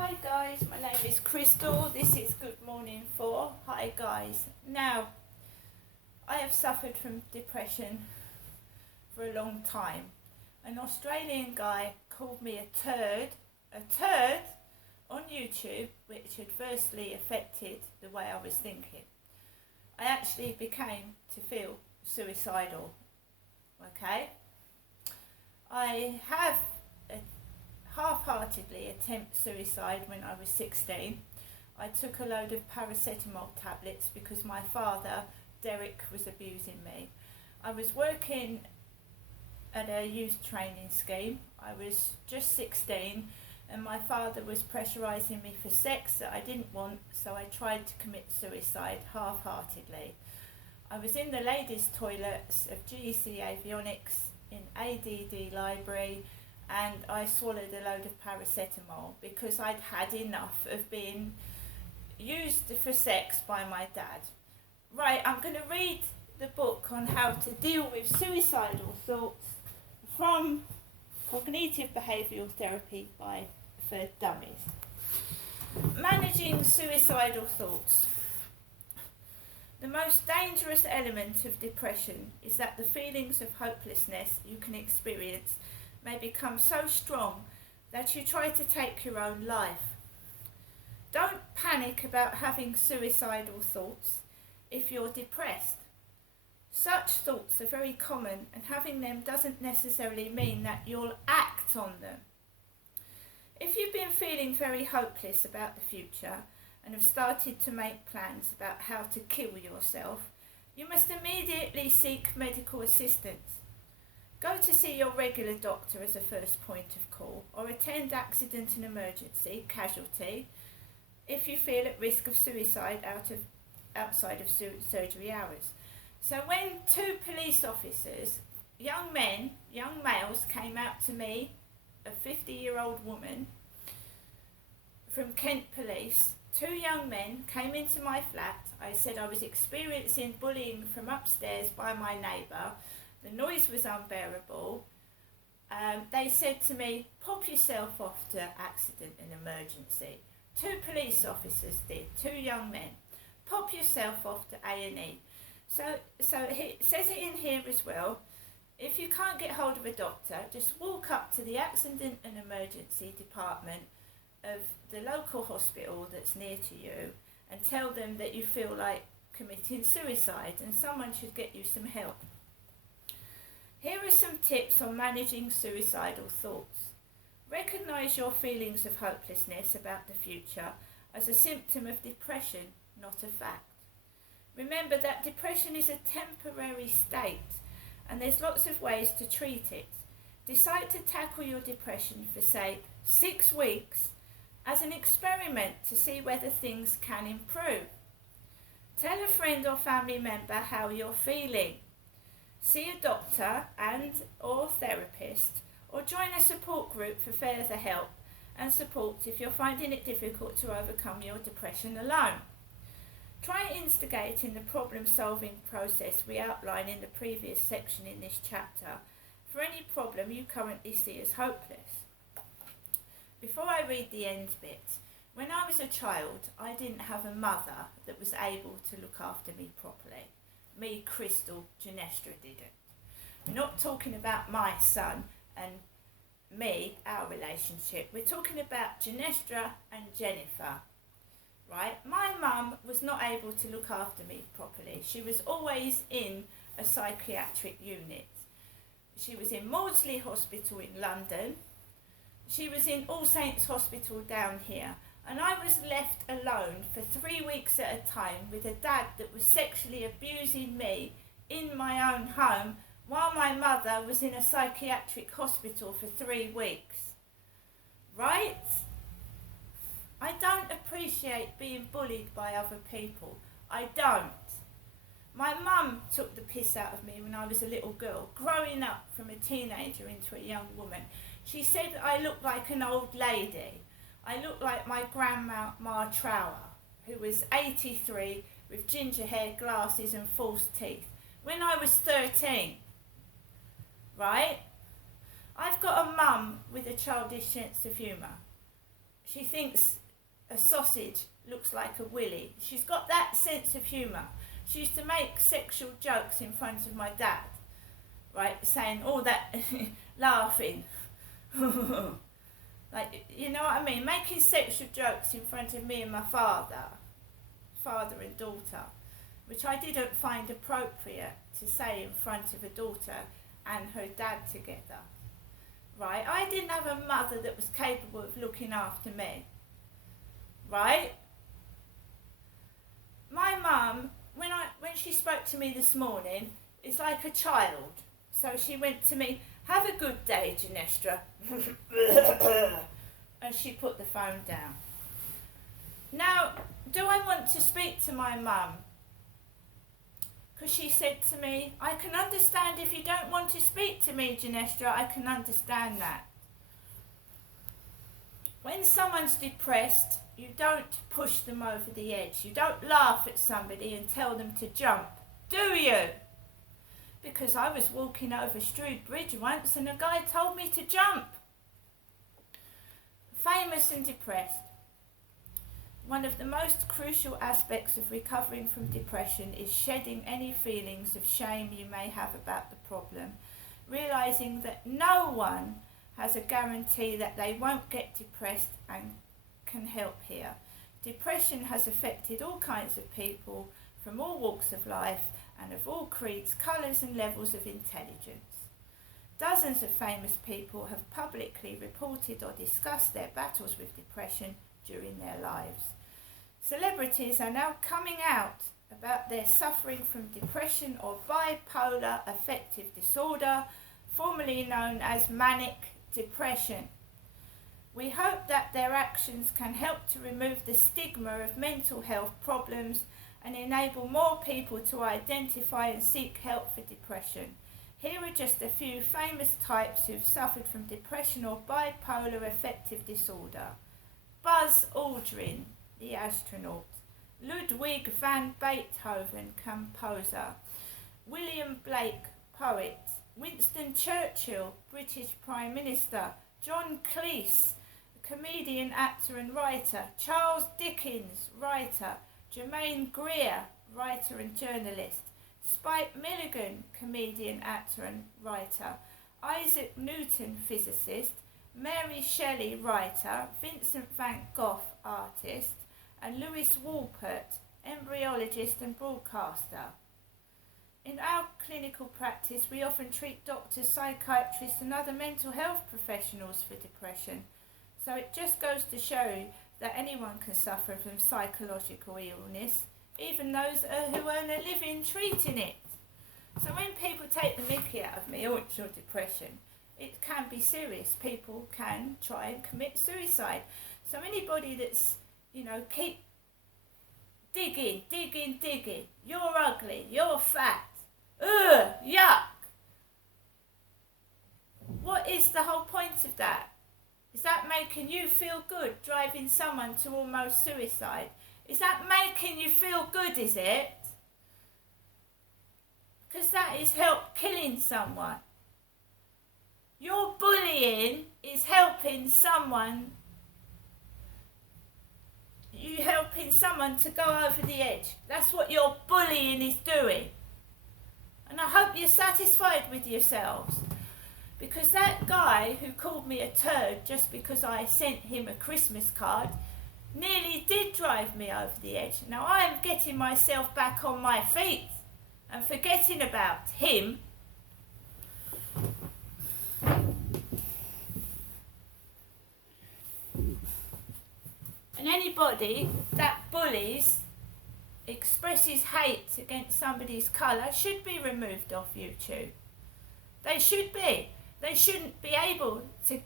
Hi guys, my name is Crystal. This is Good Morning 4. Hi guys. Now, I have suffered from depression for a long time. An Australian guy called me a turd on YouTube, which adversely affected the way I was thinking. I actually began to feel suicidal. Okay? I have half-heartedly attempt suicide when I was 16. I took a load of paracetamol tablets because my father, Derek, was abusing me. I was working at a youth training scheme. I was just 16 and my father was pressurising me for sex that I didn't want, so I tried to commit suicide half-heartedly. I was in the ladies' toilets of GEC Avionics in ADD Library, and I swallowed a load of paracetamol because I'd had enough of being used for sex by my dad. Right, I'm going to read the book on how to deal with suicidal thoughts from Cognitive Behavioural Therapy for Dummies. Managing suicidal thoughts. The most dangerous element of depression is that the feelings of hopelessness you can experience may become so strong that you try to take your own life. Don't panic about having suicidal thoughts if you're depressed. Such thoughts are very common, and having them doesn't necessarily mean that you'll act on them. If you've been feeling very hopeless about the future and have started to make plans about how to kill yourself, you must immediately seek medical assistance. Go to see your regular doctor as a first point of call, or attend accident and emergency, casualty, if you feel at risk of suicide outside of surgery hours. So when two police officers, young males, came out to me, a 50-year-old woman from Kent Police, two young men came into my flat. I said I was experiencing bullying from upstairs by my neighbour. The noise was unbearable. They said to me, pop yourself off to accident and emergency. Two police officers did, two young men. Pop yourself off to A&E. So it says it in here as well. If you can't get hold of a doctor, just walk up to the accident and emergency department of the local hospital that's near to you and tell them that you feel like committing suicide and someone should get you some help. Here are some tips on managing suicidal thoughts. Recognise your feelings of hopelessness about the future as a symptom of depression, not a fact. Remember that depression is a temporary state and there's lots of ways to treat it. Decide to tackle your depression for, say, 6 weeks as an experiment to see whether things can improve. Tell a friend or family member how you're feeling. See a doctor and or therapist, or join a support group for further help and support if you're finding it difficult to overcome your depression alone. Try instigating the problem-solving process we outline in the previous section in this chapter for any problem you currently see as hopeless. Before I read the end bit, when I was a child, I didn't have a mother that was able to look after me properly. Me, Crystal, Genestra didn't. We're not talking about my son and me, our relationship. We're talking about Genestra and Jennifer, right? My mum was not able to look after me properly. She was always in a psychiatric unit. She was in Maudsley Hospital in London. She was in All Saints Hospital down here. And I was left alone for 3 weeks at a time with a dad that was sexually abusing me in my own home while my mother was in a psychiatric hospital for 3 weeks. Right? I don't appreciate being bullied by other people. I don't. My mum took the piss out of me when I was a little girl, growing up from a teenager into a young woman. She said I looked like an old lady. I looked like my grandma Trower, who was 83 with ginger hair, glasses and false teeth, when I was 13. Right? I've got a mum with a childish sense of humour. she thinks a sausage looks like a willy. She's got that sense of humour. She used to make sexual jokes in front of my dad, right, saying all that, laughing. Like, you know what I mean? Making sexual jokes in front of me and my father and daughter, which I didn't find appropriate to say in front of a daughter and her dad together, right? I didn't have a mother that was capable of looking after me, right? My mum, when she spoke to me this morning, is like a child. So she went to me, "Have a good day, Janestra." And she put the phone down. Now, do I want to speak to my mum? Because she said to me, "I can understand if you don't want to speak to me, Janestra, I can understand that." When someone's depressed, you don't push them over the edge. You don't laugh at somebody and tell them to jump, do you? Because I was walking over Strood Bridge once and a guy told me to jump. Famous and depressed. One of the most crucial aspects of recovering from depression is shedding any feelings of shame you may have about the problem, realising that no one has a guarantee that they won't get depressed and can help here. Depression has affected all kinds of people from all walks of life and of all creeds, colours and levels of intelligence. Dozens of famous people have publicly reported or discussed their battles with depression during their lives. Celebrities are now coming out about their suffering from depression or bipolar affective disorder, formerly known as manic depression. We hope that their actions can help to remove the stigma of mental health problems and enable more people to identify and seek help for depression. Here are just a few famous types who've suffered from depression or bipolar affective disorder. Buzz Aldrin, the astronaut. Ludwig van Beethoven, composer. William Blake, poet. Winston Churchill, British Prime Minister. John Cleese, comedian, actor and writer. Charles Dickens, writer. Germaine Greer, writer and journalist. Spike Milligan, comedian, actor and writer. Isaac Newton, physicist. Mary Shelley, writer. Vincent van Gogh, artist. And Lewis Wolpert, embryologist and broadcaster. In our clinical practice, we often treat doctors, psychiatrists and other mental health professionals for depression. So it just goes to show that anyone can suffer from psychological illness, even those who earn a living treating it. So when people take the mickey out of me, "Oh, it's your depression," it can be serious. People can try and commit suicide. So anybody that's, keep digging, you're ugly, you're fat, ugh, yuck. What is the whole point of that? Is that making you feel good, driving someone to almost suicide? Is that making you feel good, is it? Because that is help killing someone. Your bullying is helping someone. You helping someone to go over the edge. That's what your bullying is doing. And I hope you're satisfied with yourselves. Because that guy who called me a turd just because I sent him a Christmas card nearly did drive me over the edge. Now I am getting myself back on my feet and forgetting about him. And anybody that bullies, expresses hate against somebody's colour should be removed off YouTube. They should be. They shouldn't be able to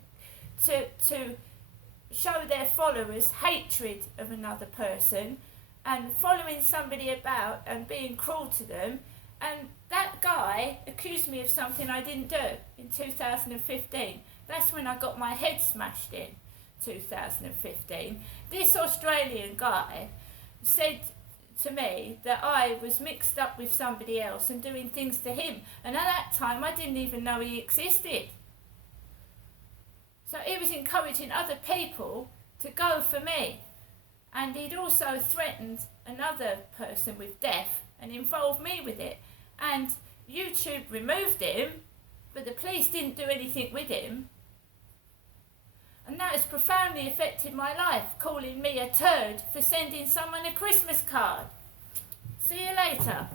show their followers hatred of another person and following somebody about and being cruel to them. And that guy accused me of something I didn't do in 2015. That's when I got my head smashed in, 2015. This Australian guy said to me that I was mixed up with somebody else and doing things to him. And at that time, I didn't even know he existed. So he was encouraging other people to go for me. And he'd also threatened another person with death and involved me with it. And YouTube removed him, but the police didn't do anything with him. And that has profoundly affected my life, calling me a turd for sending someone a Christmas card. See you later.